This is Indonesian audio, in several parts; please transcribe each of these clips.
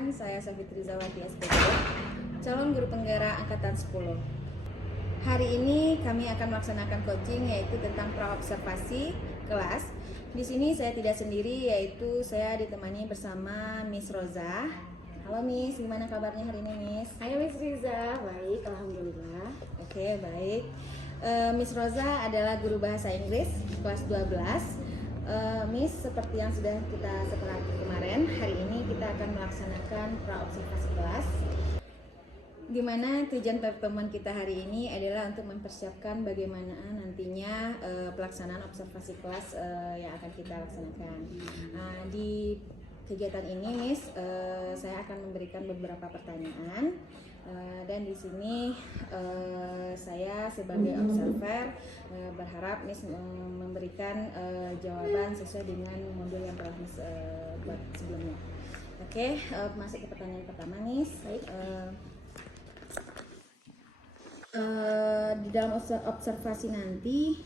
perkenalkan, saya Safitri Zawati SPG, calon guru penggara angkatan 10. Hari ini kami akan melaksanakan coaching yaitu tentang praobservasi kelas. Di sini saya tidak sendiri, yaitu saya ditemani bersama Miss Roza. Halo Miss, gimana kabarnya hari ini Miss? Hai Miss Riza, baik, alhamdulillah. Oke, baik. Miss Roza adalah guru bahasa Inggris kelas 12. Miss, seperti yang sudah kita sepakati kemarin, hari ini kita akan melaksanakan praobservasi kelas, di mana tujuan pertemuan kita hari ini adalah untuk mempersiapkan bagaimana nantinya pelaksanaan observasi kelas yang akan kita laksanakan. Di kegiatan ini, Miss, saya akan memberikan beberapa pertanyaan. Dan di sini saya sebagai observer berharap Miss memberikan jawaban sesuai dengan modul yang telah Miss buat sebelumnya. Oke, masuk ke pertanyaan pertama Miss. Baik. Di dalam observasi nanti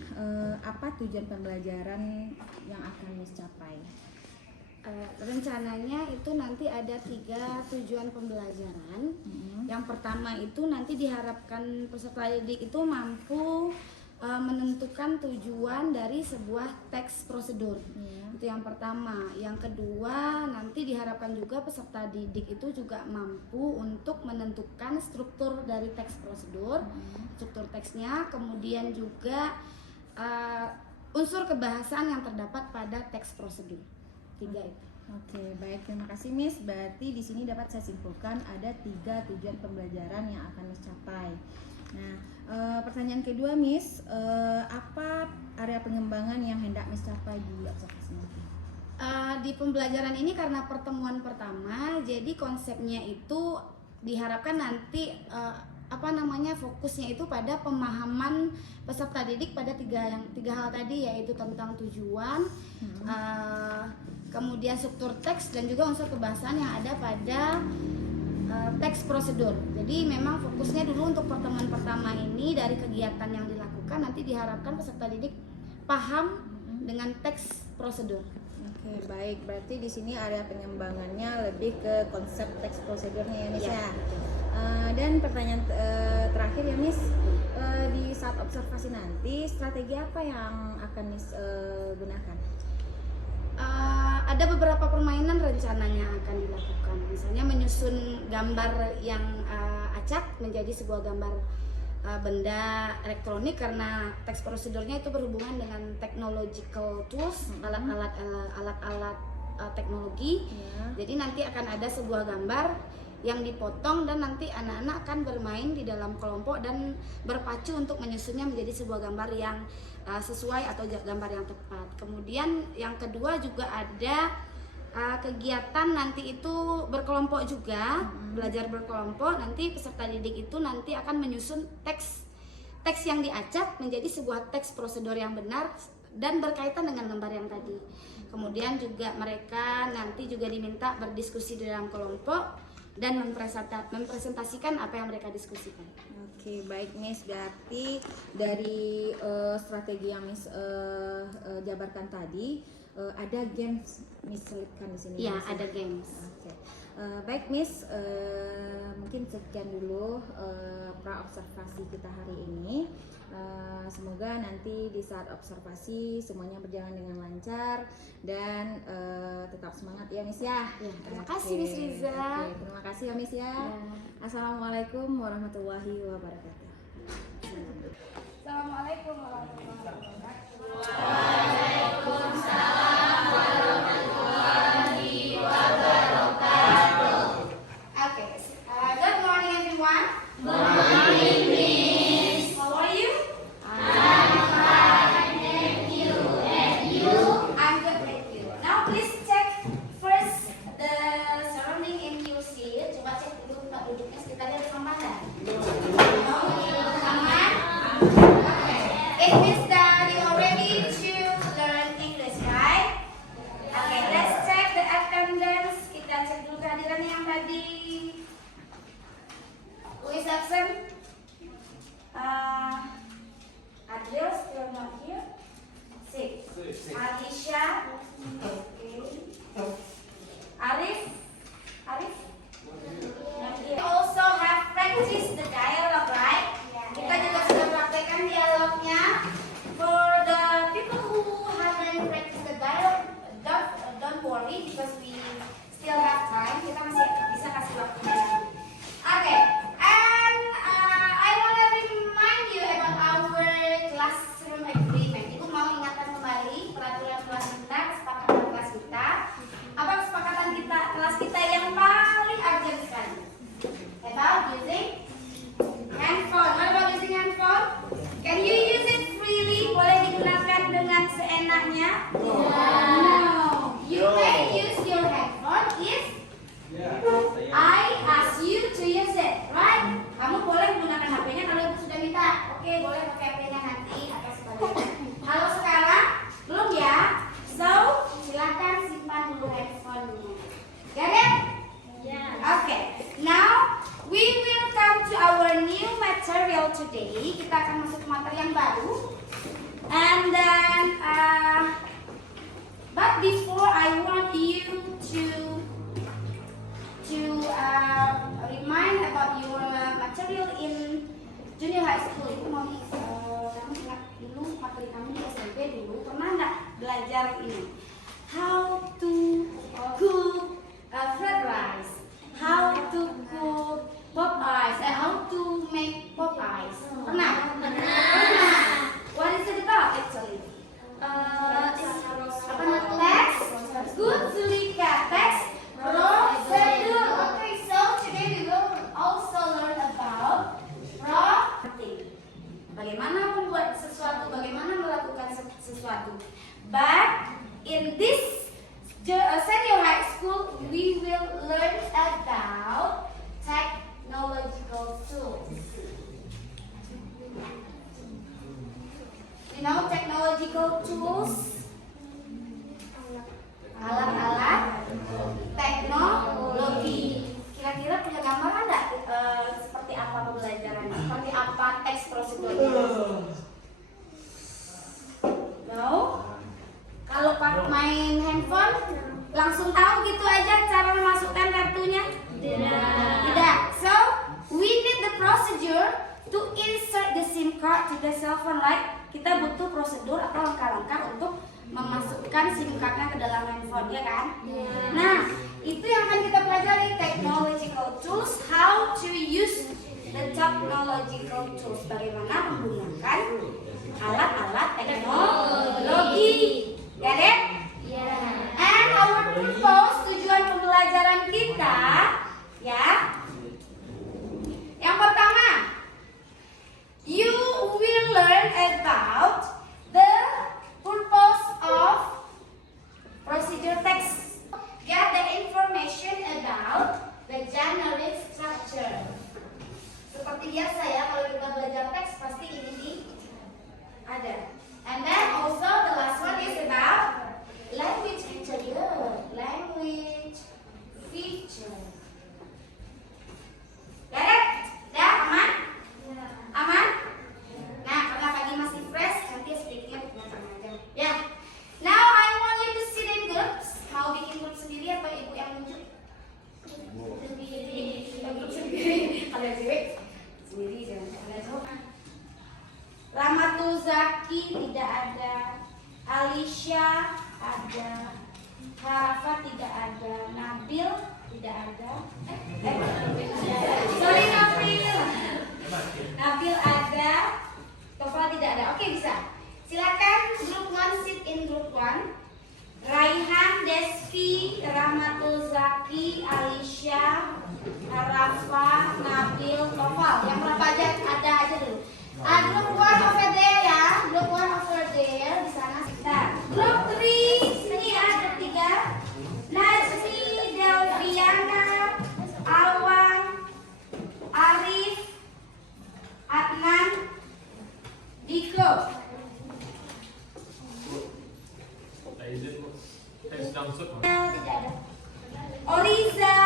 apa tujuan pembelajaran yang akan Miss capai? Rencananya itu nanti ada 3 tujuan pembelajaran. Yang pertama itu nanti diharapkan peserta didik itu mampu menentukan tujuan dari sebuah teks prosedur. Itu yang pertama. Yang kedua, nanti diharapkan juga peserta didik itu juga mampu untuk menentukan struktur dari teks prosedur, struktur teksnya, kemudian juga unsur kebahasan yang terdapat pada teks prosedur. 3 itu. Oke, baik, terima kasih Miss. Berarti di sini dapat saya simpulkan ada 3 tujuan pembelajaran yang akan Miss capai. Nah, pertanyaan kedua Miss, apa area pengembangan yang hendak Miss capai di observasi nanti? Di pembelajaran ini karena pertemuan pertama, jadi konsepnya itu diharapkan nanti fokusnya itu pada pemahaman peserta didik pada tiga hal tadi, yaitu tentang tujuan, kemudian struktur teks, dan juga unsur kebahasan yang ada pada teks prosedur. Jadi memang fokusnya dulu untuk pertemuan pertama ini dari kegiatan yang dilakukan, nanti diharapkan peserta didik paham dengan teks prosedur. Oke, baik. Berarti di sini area pengembangannya lebih ke konsep teks prosedurnya ya Miss ya. Dan pertanyaan terakhir ya Miss, di saat observasi nanti strategi apa yang akan Miss gunakan? Ada beberapa permainan rencananya akan dilakukan, misalnya menyusun gambar yang acak menjadi sebuah gambar benda elektronik, karena teks prosedurnya itu berhubungan dengan technological tools, alat-alat teknologi. Jadi nanti akan ada sebuah gambar yang dipotong dan nanti anak-anak akan bermain di dalam kelompok dan berpacu untuk menyusunnya menjadi sebuah gambar yang sesuai atau gambar yang tepat. Kemudian yang kedua juga ada kegiatan nanti itu berkelompok juga, belajar berkelompok. Nanti peserta didik itu nanti akan menyusun teks yang diacak menjadi sebuah teks prosedur yang benar dan berkaitan dengan gambar yang tadi. Kemudian juga mereka nanti juga diminta berdiskusi di dalam kelompok dan mempresentasikan apa yang mereka diskusikan. Oke, baik Miss. Berarti dari strategi yang Miss jabarkan tadi, ada games Miss selipkan di sini. Iya, Miss, ada games. Oke. Baik Miss, mungkin sekian dulu praobservasi kita hari ini. Semoga nanti di saat observasi semuanya berjalan dengan lancar dan tetap semangat ya Miss ya. Terima kasih Miss Riza. Terima kasih ya Miss ya. Assalamualaikum warahmatullahi wabarakatuh. Assalamualaikum warahmatullahi wabarakatuh. Waalaikumsalam warahmatullahi wabarakatuh. Okay. Good morning everyone. Good morning, Miss. How are you? I'm fine, thank you. And you? I'm good, thank you. Now please check first the surrounding and you see it. Coba cek dulu tempat duduknya sekitarnya ada mana. Aman? Okay. It means that you are ready to learn English, right? Okay, let's check the attendance. Kita cek dulu kehadiran yang tadi. Who is absent? about using handphone. What about using handphone? Can you use it freely? Boleh digunakan dengan seenaknya? No. You can use your handphone if I ask you to use it, right? Kamu boleh menggunakan HP-nya kalau ibu sudah minta. Oke, boleh pakai HP-nya nanti atau sebagainya. Kalau sekarang belum ya? So, silakan simpan dulu handphone-nya. Got it? Okay. Now we will come to our new material today. Kita akan masuk ke materi yang baru. And then, but before I want you to remind about your material in junior high school. Itu mau kamu ingat dulu materi kamu di SMP dulu pernah nggak belajar ini? How to cook fried rice, how to cook pop ice, how to make pop ice. Pernah? Pernah. What is it about actually? Apa namanya? Text. Good, Sulika. Text. Prosedur. Okay, so today we will also learn about prompting. Bagaimana membuat sesuatu, bagaimana melakukan sesuatu. But in this senior high school, we will learn about technological tools. You know technological tools? Alat-alat teknologi. Kira-kira punya gambaran nggak seperti apa pembelajarannya? Seperti apa teks prosedurnya? No? Kalau main handphone langsung tahu gitu aja cara memasukkan kartunya? Tidak. So we need the procedure to insert the SIM card to the cell phone, right? Kita butuh prosedur atau langkah-langkah untuk memasukkan SIM cardnya ke dalam handphone, ya kan? Nah, itu yang akan kita pelajari, technological tools, how to use the technological tools, bagaimana menggunakan alat-alat teknologi. Got it? Yeah. And our purpose, tujuan pembelajaran kita, ya. Yang pertama, you will learn about the purpose of procedure text. Get the information about the generic structure. Seperti biasa ya, kalau kita belajar teks pasti ini ada. And then also the last one is about language feature. Language feature. Got it? Ya, aman? Aman? Nah, karena pagi masih fresh, nanti sedikitnya belajar aja. Ya. Now I want you to sit in groups. Mau bikin grup sendiri atau ibu yang nunjuk? Sendiri. Grup sendiri. Kalian sendiri jangan kalian. Ramatul Zaki tidak ada, Alicia ada, Harafat tidak ada, Nabil tidak ada. Sorry Nabil. Nabil ada, Tofal tidak ada. Oke, bisa. Silakan group 1 sit in group 1. Raihan, Deski, Ramatul Zaki, Alicia, Harafa, Nabil, Tofal. Yang berapa aja ada aja dulu. Group 1 over there ya. Group 1 over there di sana. Nah, group 3 ini ada 3. Najmi, Delviana, Awang, Arif, Adnan, Diko. Tidak ada. Oriza,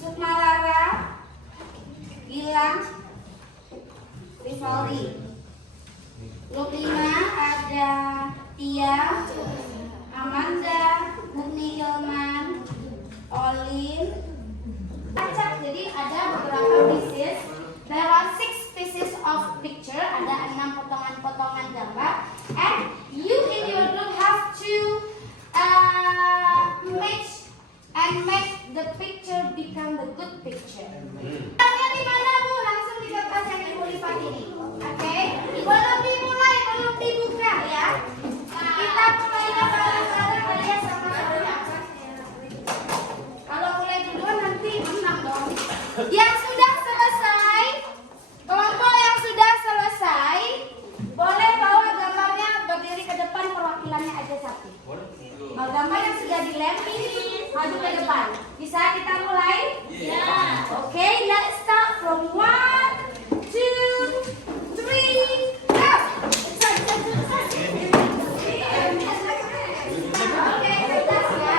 Sukmalara, Gilang, Rivaldi. Grup 5 ada Tia, Amanda, Murni Ilman, Olin. Acak, jadi ada beberapa pieces. There are 6 pieces of picture, ada 6 potongan-potongan gambar. And you in your group have to match and make the picture become the good picture. Kalian di mana Bu? Langsung di kertas yang ibu lipat ini. Oke? Belum dimulai, belum dibuka ya. Kita mulainya bareng-bareng ya sama-sama. Kalau mulai duluan nanti menang Yang sudah selesai, kelompok yang sudah selesai, boleh bawa gambarnya berdiri ke depan, perwakilannya aja satu. Gambar yang sudah dilemping, maju ke depan. Bisa kita mulai? Oke, let's start from 1, 2, 3, go! Oke, kertas ya.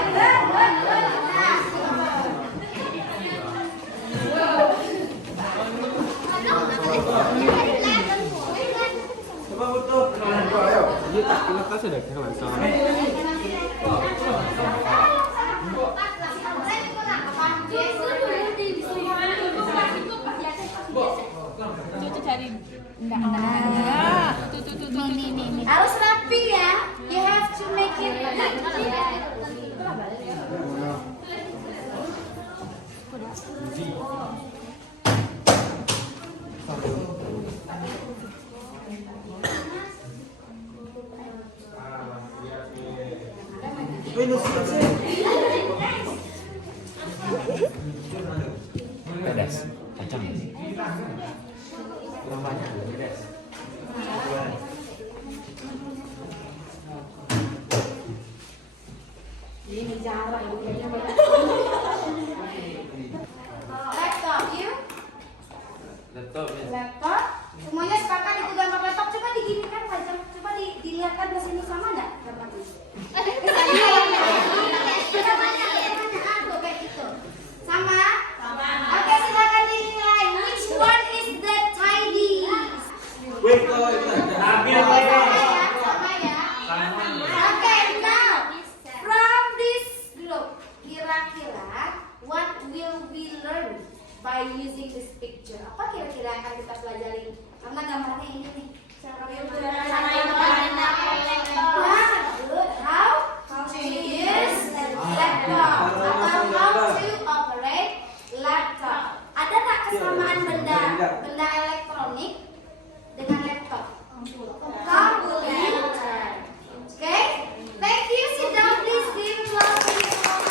Coba butuh. Ayo. Ini tak lepas ada jangan salah. Harus rapi ya. You have to make it. Pedas, kacang. Kurang banyak, pedas. Ini jarang laptop you. Laptop. Semuanya sepakat itu gambar laptop. Coba diginikan saja. Coba dilihatkan ke sini sama enggak gambarnya? Sama? Oke, silakan dinilai. Which one is the tidy? Wait, kalau itu Sama ya. Oke, now from this group, kira-kira what will we learn by using this picture? Apa kira-kira yang akan kita pelajari? Karena gambarnya ini nih. Good. How to use laptop atau how to operate laptop. Ada nggak kesamaan benda elektronik dengan laptop? Computer. Okay? Thank you. Sit down, please. Give applause to your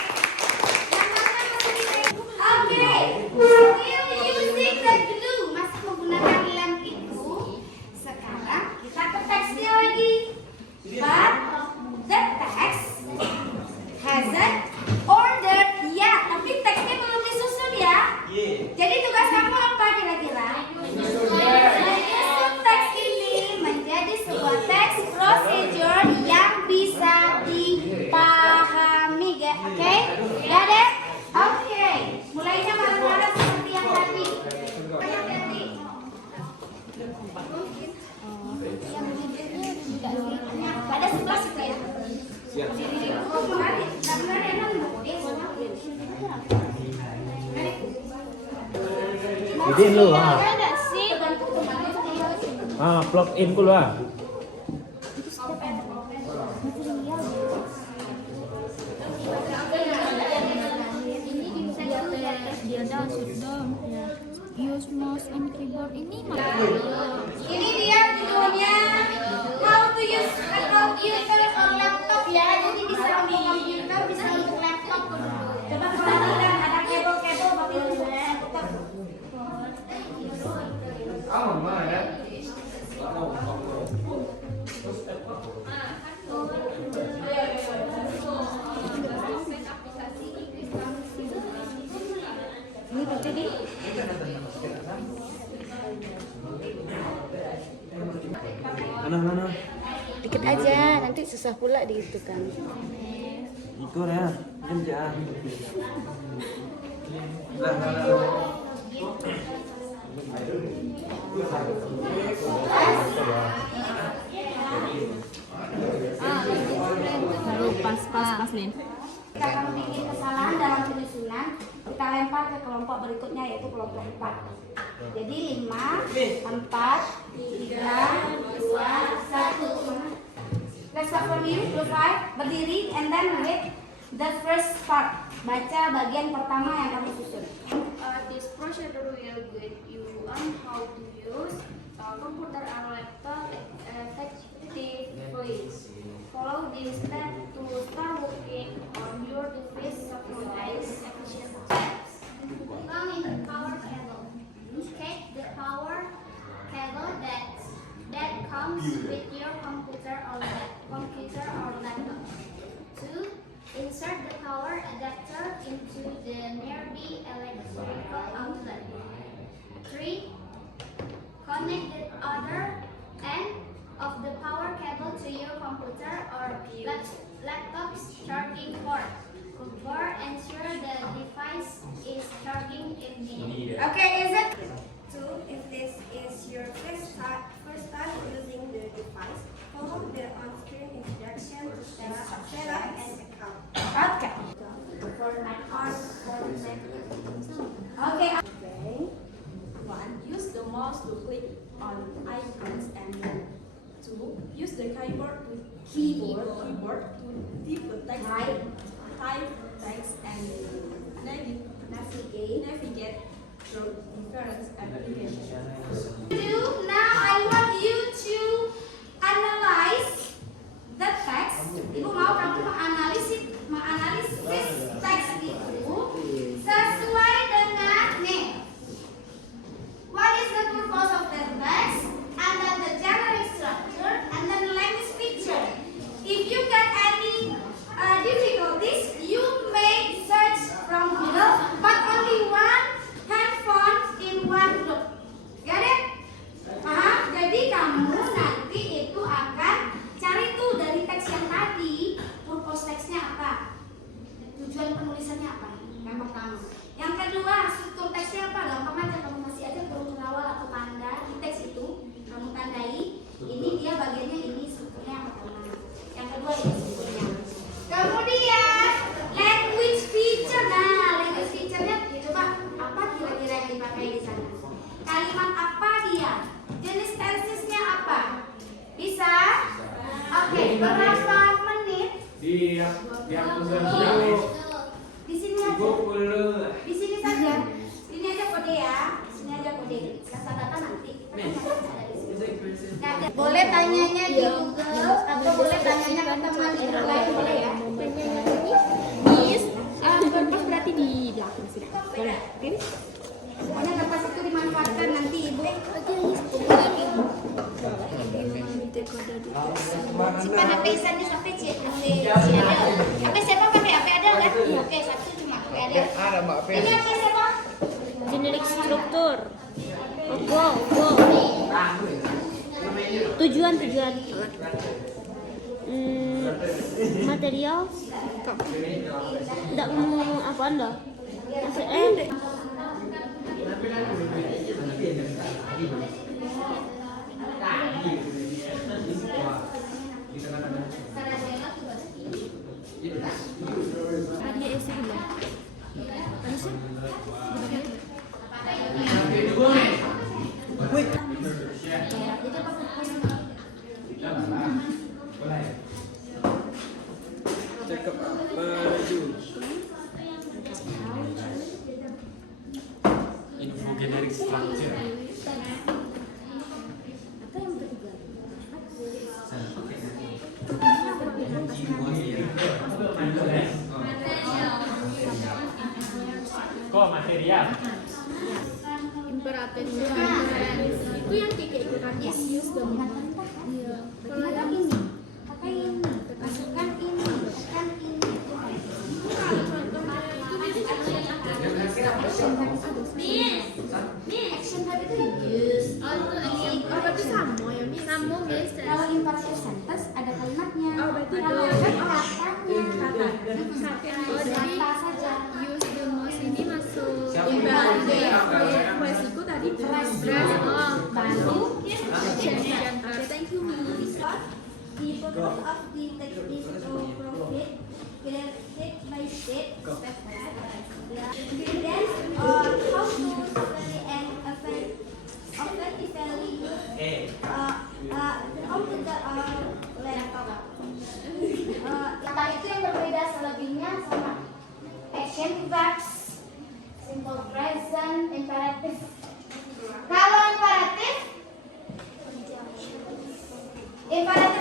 Okay. Still using the glue. Masih menggunakan lem itu. Sekarang kita ke tekstil lagi. But the text hasn't ordered yet. Tapi teksnya belum disusun ya. Jadi tugas kamu apa kira-kira? Menyusun teks ini menjadi sebuah teks procedure yang bisa dipahami, oke? Got it? Oke. Mulainya bareng-bareng seperti yang tadi. Hati-hati. Ada 11 itu ya? Siap. Oh, menarik. Gambarnya enak loh. Idin lu ah. Ada sih. Plug in ku lu ah. Dia ada sudah use mouse and keyboard ini Ini dia judulnya How to use a computer or laptop ya. Jadi bisa untuk komputer, bisa untuk laptop. Coba perhatikan ada kabel-kabel tapi tetap. Ini baca di. Mana? Dikit aja, nanti susah pula dihitungkan. Ikut ya, kerja. pas Lin. Kita akan bikin kesalahan dalam penyusunan, kita lempar ke kelompok berikutnya yaitu kelompok 4. Jadi 5, 4, 3, 2, 1. Let's start from you, berdiri and then read the first part. Baca bagian pertama yang kamu susun. This procedure will guide you on how to use computer or laptop effectively. Follow this step to start working on your device. Recognize efficient steps. keyboard, type text, and navigate through different applications. Now I want you to analyze the text. Ibu mau kamu menganalisis teks itu sesuai dengan nih. What is the purpose of the text? And then the general structure, and then language picture. If you get any difficulties, you may search from Google, but only one handphone in one look. Get it? Paham? Jadi kamu nanti itu akan cari tuh dari teks yang tadi, purpose teksnya apa, tujuan penulisannya apa, yang pertama. Yang kedua, struktur teksnya apa, gampang aja, kamu kasih aja huruf awal atau tanda di teks itu, kamu tandai, ini dia bagiannya ini, strukturnya yang pertama. Yang kedua ini strukturnya. Kemudian language feature, nah language feature-nya coba apa kira-kira yang dipakai di sana? Kalimat apa dia? Jenis tensesnya apa? Bisa? Oke, berapa menit? Di Di sini aja. Di sini saja. Sini aja kode ya. Sini aja kode. Kata data nanti. Boleh tanyanya di Google atau boleh tanyanya ke teman yang lain, boleh ya? Miss, kertas berarti di belakang sih. Boleh. Oke. Pokoknya kertas itu dimanfaatkan nanti ibu. Simpan HP Sandy sampai ada. HP siapa pakai HP ada kan? Oke, satu cuma HP ada. Ini HP siapa? Generic struktur. Go. Tujuan. Material. Tidak mau apa anda? Cakap apa lagi? info generic structure. Kok material? Imperatif. Itu yang kayak ikutan use dominan. Iya. Kalau yang ini, Pakai ini, masukkan ini, tekan ini. Action verb itu use. berarti sama ya, Miss? Sama, Miss. Kalau imperative sentence ada kalimatnya. Oh, berarti Kalau ada. verb katanya. Oh, jadi Kata saja. use the most ini masuk Imperatif. Resiko tadi Fresh. Oh, Baru action. Oke, thank you, Miss. the purpose of the text is to provide step by step, step by step. Guidance on how to study and effectively computer or laptop. Kata itu yang berbeda, selebihnya sama. Action verbs, simple present, imperative. Kalau imperatif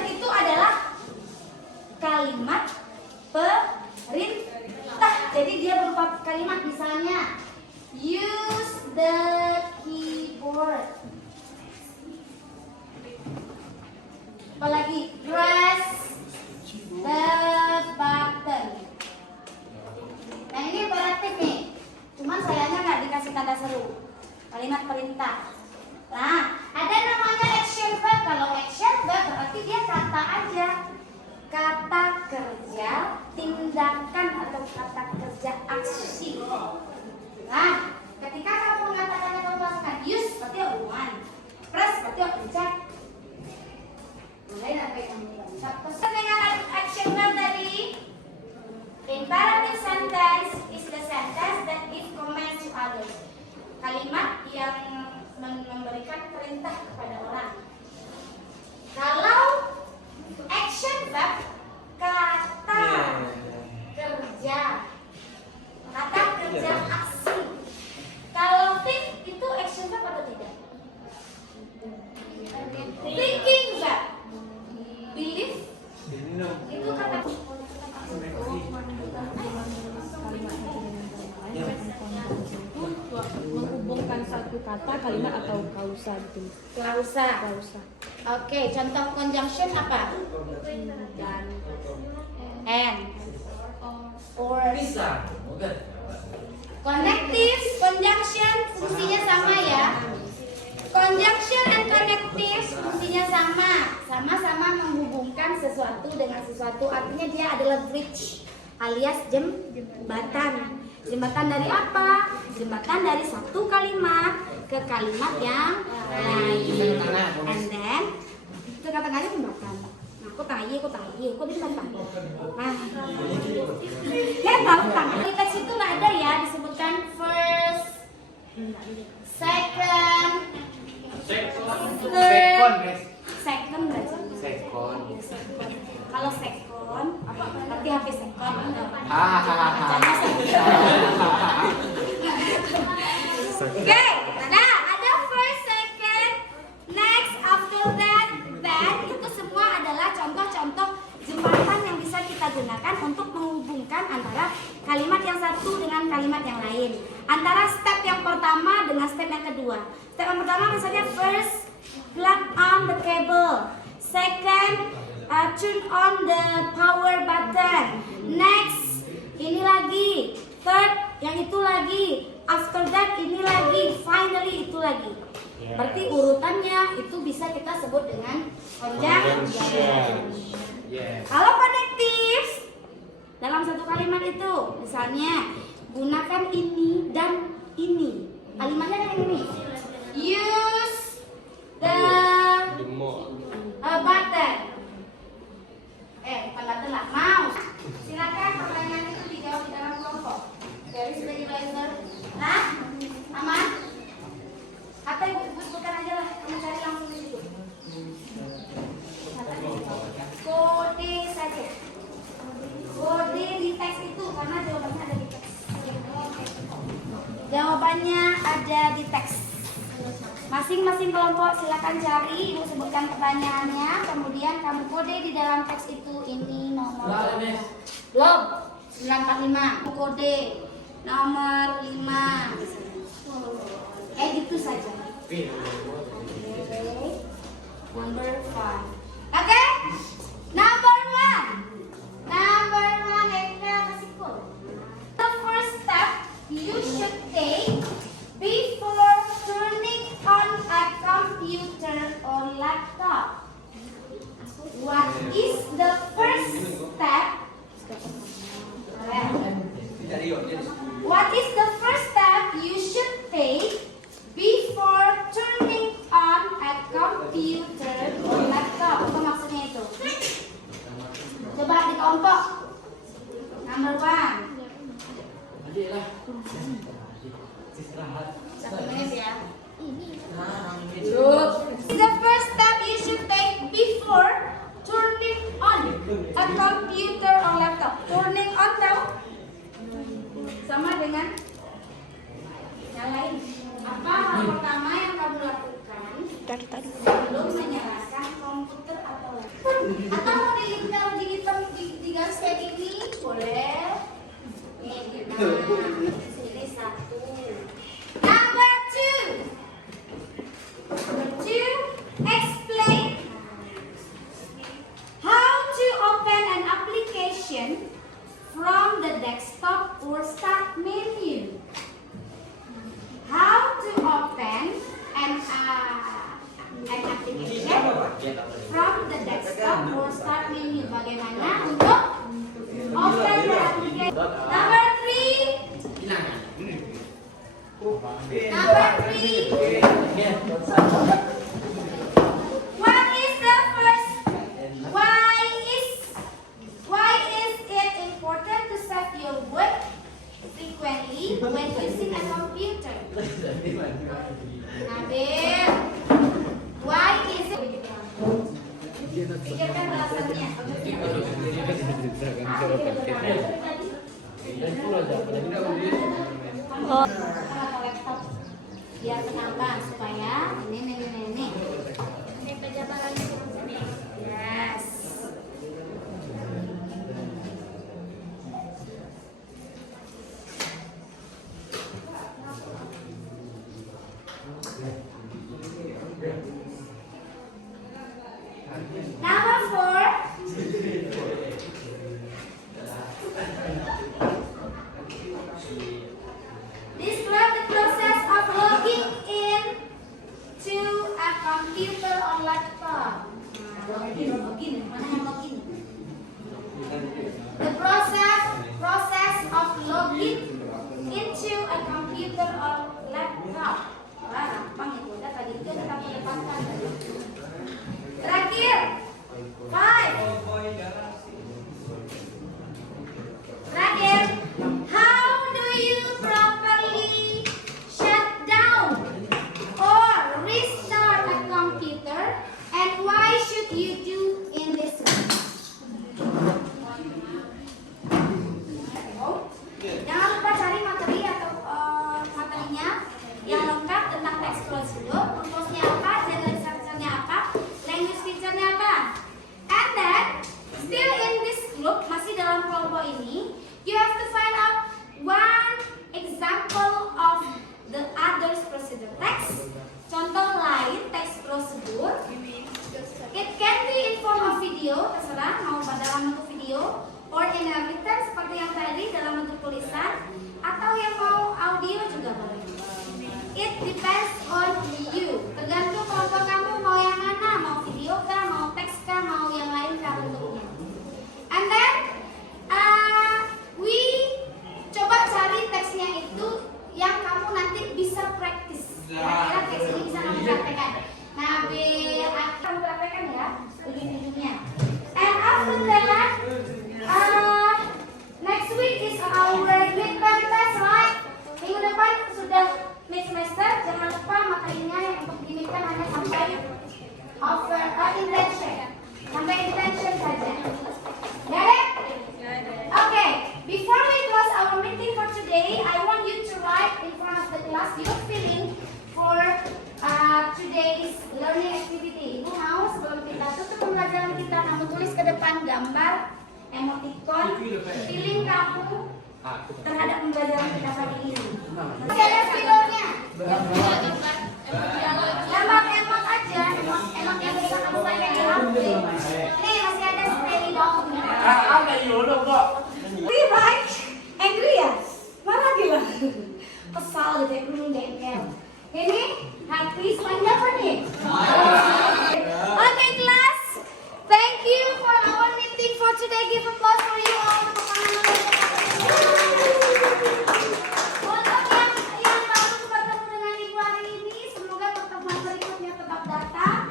itu adalah kalimat perintah. Jadi dia berupa kalimat, misalnya use the keyboard. Apalagi press the button. Nah ini imperatif nih. Cuman sayangnya nggak dikasih tanda seru. Kalimat perintah. Nah, ada namanya action verb. Kalau action verb berarti dia kata aja. Kata kerja, tindakan atau kata kerja aksi. Nah, ketika kamu mengatakannya kamu masukkan use berarti one, press berarti pencet. Mulai apa yang kamu baca? Terus dengan action verb tadi, imperative sentence is the sentence that gives command to others. Kalimat yang memberikan perintah kepada orang. Kalau action verb satu kata, kalimat atau klausa gitu. Klausa. Klausa. Oke, contoh conjunction apa? Dan And. Or. Bisa. Bukan. Connective, conjunction fungsinya sama ya. Conjunction and connective fungsinya sama. Sama-sama menghubungkan sesuatu dengan sesuatu. Artinya dia adalah bridge alias jembatan. Jembatan dari apa? Jembatan dari satu kalimat ke kalimat yang lain. And then tengah-tengahnya jembatan. Nah, kok bisa tahu? Nah, lihat tentang di teks itu nggak ada ya disebutkan first, second, third, second berarti. Kalau second, berarti HP second. Bacanya Oke, ada first, second, next, after that, then itu semua adalah contoh-contoh jembatan yang bisa kita gunakan untuk menghubungkan antara kalimat yang satu dengan kalimat yang lain. Antara step yang pertama dengan step yang kedua. Step yang pertama misalnya first, plug on the cable. Second, turn on the power button. Next, ini lagi. Third, yang itu lagi. After that, ini lagi. Finally, itu lagi. Berarti urutannya itu bisa kita sebut dengan conjunction. Kalau connective, dalam satu kalimat itu, misalnya gunakan ini dan ini. Kalimatnya kan ini. Use the button. Bukan button lah, mouse. Silakan pertanyaan itu dijawab di dalam kelompok. Dari sebagai belajar. Nah, aman? Atau ibu sebutkan aja lah, kamu cari langsung di situ. Kode saja. Kode di teks itu karena jawabannya ada di teks. Jawabannya ada di teks. Masing-masing kelompok silakan cari, ibu sebutkan pertanyaannya, kemudian kamu kode di dalam teks itu. Ini nomor belum 945. Kode nomor 5. Gitu saja. Number 5. Oke? Number 1. The first step you should take before turning on a computer or laptop. What is the first step? What is the first step you should take before turning on a computer or laptop? Apa maksudnya itu? Coba di kelompok. Number 1. Satu menit ya. The first step you should take before turning on a computer or laptop. Turning on tahu? Sama dengan yang lain. Apa hal pertama yang kamu lakukan sebelum menyalakan komputer atau laptop? Atau mau digaris kayak gini? Boleh. Sini 1. Number 2. Explain how to open an application from the desktop or start menu. How to open an application from the desktop or start menu. Bagaimana untuk open the application? Number 3. What is the first? Why is it important to set your work frequently when using a computer? Nabil, why is it? Pikirkan alasannya. Laptop biar kenapa supaya ini. Ini pejabat ini. Yes. Number 4. Describe the process of logging in to a computer or laptop. Login. Mana yang login? The process of logging into a computer or laptop. Wah, gampang itu. Udah tadi itu kita mendapatkan. Terakhir, 5. Terakhir, how do you properly shut down or restart a computer, and why should you do in this way? Jangan lupa cari materi atau materinya yang lengkap tentang text procedure, purpose-nya apa, general structure-nya apa, language feature-nya apa. And then, still in this group, masih dalam kelompok ini, you have to find out one example of the others procedure text. Contoh lain text procedure. It can be in form of video, terserah mau dalam bentuk video, or in a written seperti yang tadi dalam bentuk tulisan, atau yang mau audio juga boleh. It depends on you. Tergantung kelompok kamu mau yang mana, mau video kah, mau teks kah, mau yang lain kah bentuknya. And then we coba cari teksnya itu yang kamu nanti bisa praktis. Kira-kira teks ini bisa kamu praktekkan. Nah, biar kamu praktekkan ya ujung-ujungnya. And after that, next week is our midterm test, right? Minggu depan sudah mid semester. Jangan lupa materinya yang untuk dimiliki hanya sampai intention saja. Got it? Okay. Before we close our meeting for today, I want you to write in front of the class your feeling for today's learning activity. Ibu mau sebelum kita tutup pembelajaran kita, kamu tulis ke depan gambar emoticon feeling kamu terhadap pembelajaran kita hari ini. Masih ada videonya. Emot aja, emot yang bisa kamu pakai di HP. Nih masih ada spray down. Right? Angry ya? Marah gila. Kesal gitu ya, jengkel. Ini happy semuanya apa nih? Okay class, thank you for our meeting for today. Give applause for you all. Untuk yang baru bertemu dengan ibu hari ini, semoga pertemuan berikutnya tetap datang.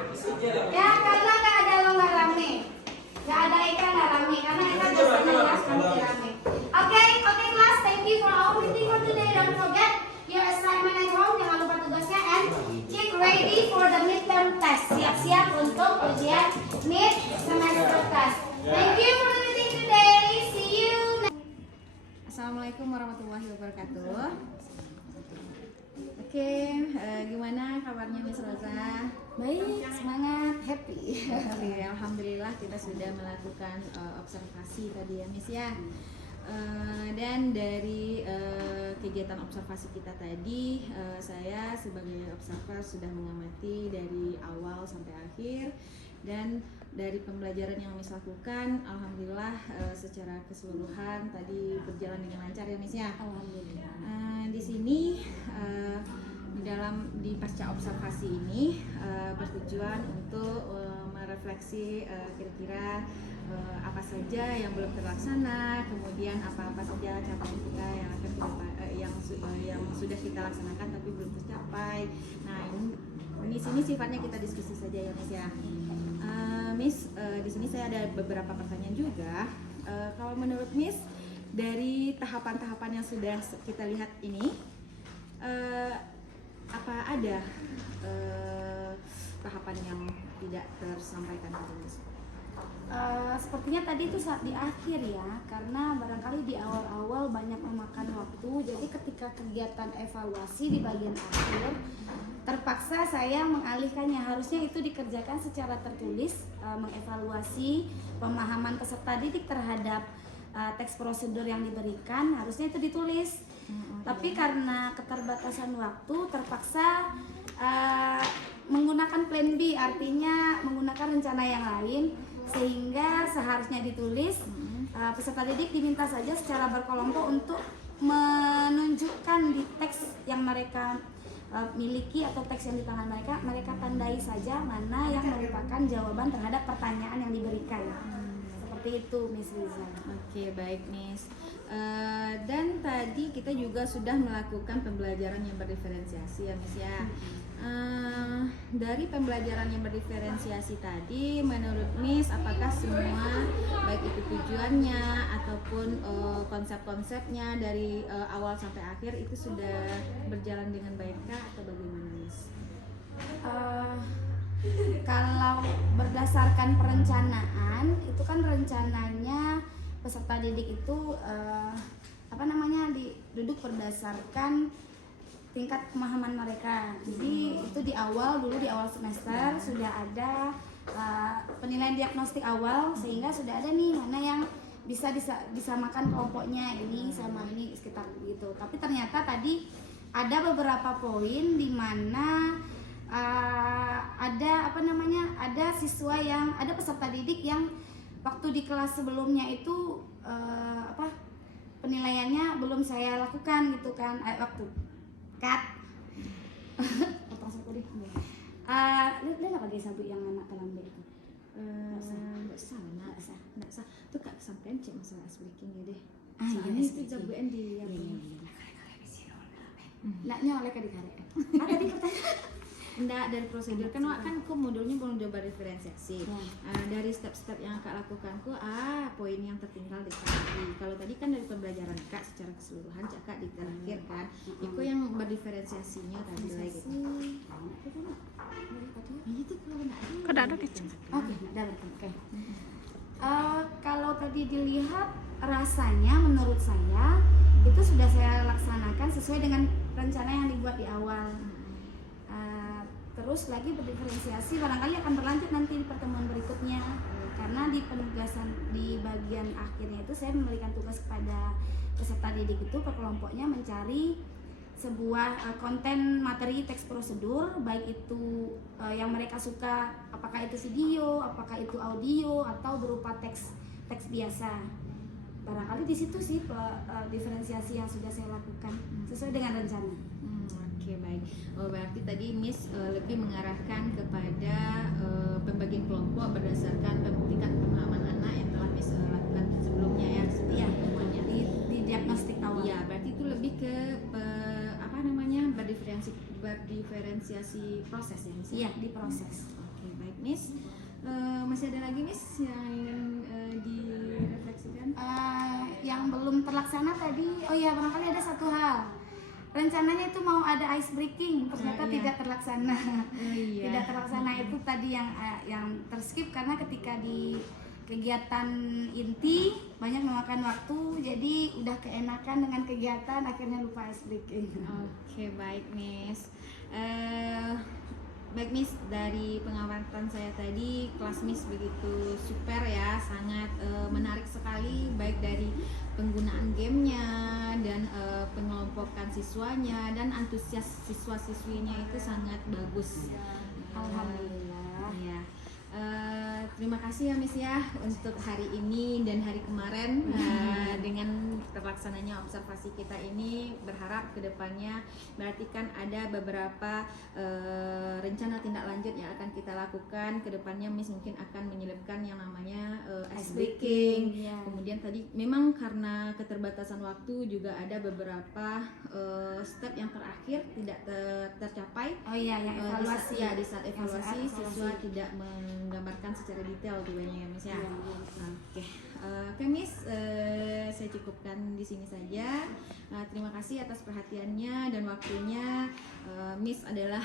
Ya, karena nggak ada lo nggak rame, nggak ada Eka nggak rame, karena Eka biasanya kelas nanti rame. Okay class, thank you for our meeting for today. Don't forget your assignment at home, jangan lupa tugasnya, and get ready for the midterm test. Siap-siap untuk ujian mid semester test. Thank you for the meeting today. See you next. Assalamualaikum warahmatullahi wabarakatuh. Oke, gimana kabarnya Miss Rosa? Baik, semangat, happy. Oke, alhamdulillah kita sudah melakukan observasi tadi ya Miss ya. Dan dari kegiatan observasi kita tadi, saya sebagai observer sudah mengamati dari awal sampai akhir, dan dari pembelajaran yang Miss lakukan, alhamdulillah secara keseluruhan tadi berjalan dengan lancar ya Miss ya. Alhamdulillah. Di sini di pasca observasi ini bertujuan untuk merefleksi kira-kira apa saja yang belum terlaksana, kemudian apa-apa saja capaian kita yang akan yang sudah kita laksanakan tapi belum tercapai. Nah, ini sini sifatnya kita diskusi saja ya Miss ya. Miss, di sini saya ada beberapa pertanyaan juga. Kalau menurut Miss, dari tahapan-tahapan yang sudah kita lihat ini, apa ada tahapan yang tidak tersampaikan tadi Miss? Sepertinya tadi itu saat di akhir ya, karena barangkali di awal-awal banyak memakan waktu, jadi ketika kegiatan evaluasi di bagian akhir terpaksa saya mengalihkannya. Harusnya itu dikerjakan secara tertulis, mengevaluasi pemahaman peserta didik terhadap teks prosedur yang diberikan, harusnya itu ditulis. Tapi karena keterbatasan waktu terpaksa menggunakan plan B, artinya menggunakan rencana yang lain, sehingga seharusnya ditulis peserta didik diminta saja secara berkelompok untuk menunjukkan di teks yang mereka miliki atau teks yang di tangan mereka tandai saja mana yang merupakan jawaban terhadap pertanyaan yang diberikan. Seperti itu, Miss Riza. Oke, baik Miss. Dan tadi kita juga sudah melakukan pembelajaran yang berdiferensiasi ya Miss ya. Dari pembelajaran yang berdiferensiasi tadi, menurut Miss, apakah semua baik itu tujuannya ataupun konsep-konsepnya dari awal sampai akhir itu sudah berjalan dengan baikkah atau bagaimana Miss? Kalau berdasarkan perencanaan, itu kan rencananya peserta didik itu duduk berdasarkan tingkat pemahaman mereka. Jadi itu di awal semester sudah ada penilaian diagnostik awal, sehingga sudah ada nih mana yang bisa disamakan kelompoknya ini sama ini sekitar begitu. Tapi ternyata tadi ada beberapa poin di mana ada siswa ada peserta didik yang waktu di kelas sebelumnya itu penilaiannya belum saya lakukan gitu kan, waktu cut lihat apa guys sabu yang anak terlambat itu Nggak sah. Tuh kak kesampaian cek masalah ice breaking ya deh. Iya, Soalnya itu jagoan di Nggak nyolek kan di karek. Tadi pertanyaan. Enggak, dari prosedur kan aku modulnya belum coba diferensiasi. Dari step-step yang kak lakukan poin yang tertinggal di tadi. Kalau tadi kan dari pembelajaran kak secara keseluruhan kak di terakhir kan, itu yang berdiferensiasinya tadi lah gitu. Itu kalau ada kecil. Oke. Kalau tadi dilihat rasanya menurut saya itu sudah saya laksanakan sesuai dengan rencana yang dibuat di awal. Terus lagi berdiferensiasi barangkali akan berlanjut nanti di pertemuan berikutnya, karena di penugasan di bagian akhirnya itu saya memberikan tugas kepada peserta didik itu per kelompoknya mencari sebuah konten materi teks prosedur, baik itu yang mereka suka, apakah itu video, apakah itu audio atau berupa teks biasa. Barangkali di situ sih diferensiasi yang sudah saya lakukan sesuai dengan rencana. Oke, baik. Berarti tadi Miss lebih mengarahkan kepada pembagian kelompok berdasarkan tingkat pemahaman anak yang telah Miss lakukan sebelumnya ya, Iya, semuanya di diagnostik awal. Iya, berarti itu lebih ke berdiferensiasi proses ya Miss? Iya, di proses. Oke, baik Miss. Masih ada lagi Miss yang ingin direfleksikan? Yang belum terlaksana tadi, barangkali ada satu hal. Rencananya itu mau ada ice breaking, ternyata tidak terlaksana. Tidak terlaksana itu tadi yang terskip karena ketika di kegiatan inti banyak memakan waktu, jadi udah keenakan dengan kegiatan akhirnya lupa ice breaking. Oke, baik Miss. Baik Miss, dari pengamatan saya tadi kelas Miss begitu super ya, sangat menarik sekali, baik dari penggunaan gamenya dan pengelompokan siswanya dan antusias siswa-siswinya itu sangat bagus. Alhamdulillah. Ya. Terima kasih ya Miss ya untuk hari ini dan hari kemarin. Dengan terlaksananya observasi kita ini, berharap kedepannya berarti kan ada beberapa rencana tindak lanjut yang akan kita lakukan kedepannya. Miss mungkin akan menyelipkan yang namanya ice breaking. Kemudian tadi memang karena keterbatasan waktu juga ada beberapa step yang terakhir tidak tercapai. Yang evaluasi. Di saat evaluasi siswa tidak menggambarkan secara detail tujuannya ya Miss ya. Oke Miss, saya cukupkan di sini saja. Terima kasih atas perhatiannya dan waktunya. Miss adalah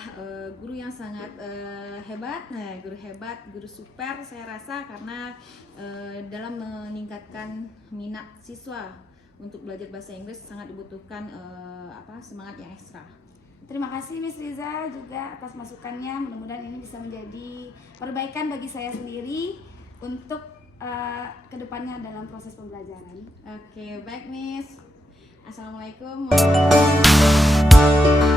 guru yang sangat hebat. Guru hebat, guru super saya rasa, karena dalam meningkatkan minat siswa untuk belajar bahasa Inggris sangat dibutuhkan semangat yang ekstra. Terima kasih Miss Riza juga atas masukannya. Mudah-mudahan ini bisa menjadi perbaikan bagi saya sendiri untuk kedepannya dalam proses pembelajaran. Oke, baik Miss. Assalamualaikum warahmatullahi wabarakatuh.